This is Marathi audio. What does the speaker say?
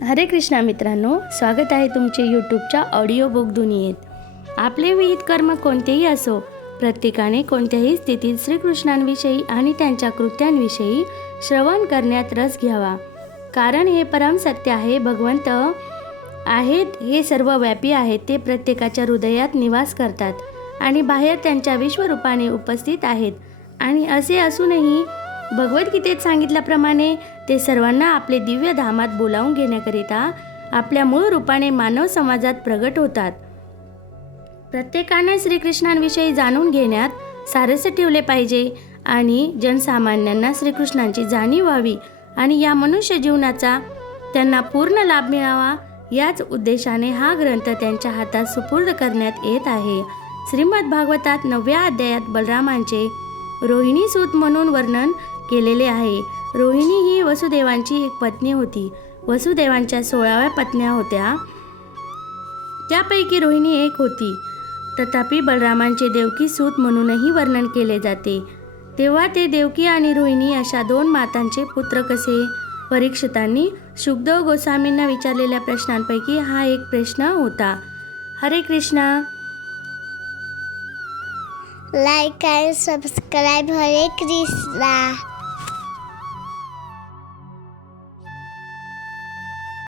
हरे कृष्णा मित्रांनो, स्वागत आहे तुमचे यूट्यूबच्या ऑडिओ बुक दुनियेत। आपले विहित कर्म कोणतेही असो, प्रत्येकाने कोणत्याही स्थितीत श्रीकृष्णांविषयी आणि त्यांच्या कृत्यांविषयी श्रवण करण्यात रस घ्यावा, कारण हे परम सत्य आहे। भगवंत आहेत, हे सर्वव्यापी आहेत, ते प्रत्येकाच्या हृदयात निवास करतात आणि बाहेर त्यांच्या विश्वरूपाने उपस्थित आहेत। आणि असे असूनही भगवद्गीतेत सांगितल्याप्रमाणे ते सर्वांना आपले दिव्य धामात बोलावून घेण्याकरिता आपल्या मूळ रूपाने मानव समाजात प्रगट होतात। प्रत्येकाने श्रीकृष्णांविषयी जाणून घेण्यात सारस्य ठेवले पाहिजे आणि जनसामान्यांना श्रीकृष्णांची जाणीव व्हावी आणि या मनुष्य जीवनाचा त्यांना पूर्ण लाभ मिळावा, याच उद्देशाने हा ग्रंथ त्यांच्या हातात सुपूर्द करण्यात येत आहे। श्रीमद भागवतात 9व्या अध्यायात बलरामांचे रोहिणी सूत म्हणून वर्णन केलेले आहे। रोहिणी ही वसुदेवांची एक पत्नी होती। वसुदेवांच्या 16 पत्न्या होत्या, त्यापैकी रोहिणी एक होती। तथापि बलरामांचे देवकी सूत म्हणूनही वर्णन केले जाते। तेव्हा ते देवकी आणि रोहिणी अशा 2 मातांचे पुत्र कसे? परीक्षितांनी शुकदेव गोस्वामींना विचारलेल्या प्रश्नांपैकी हा एक प्रश्न होता। हरे कृष्णा। Like end subscribe. हरे कृष्णा।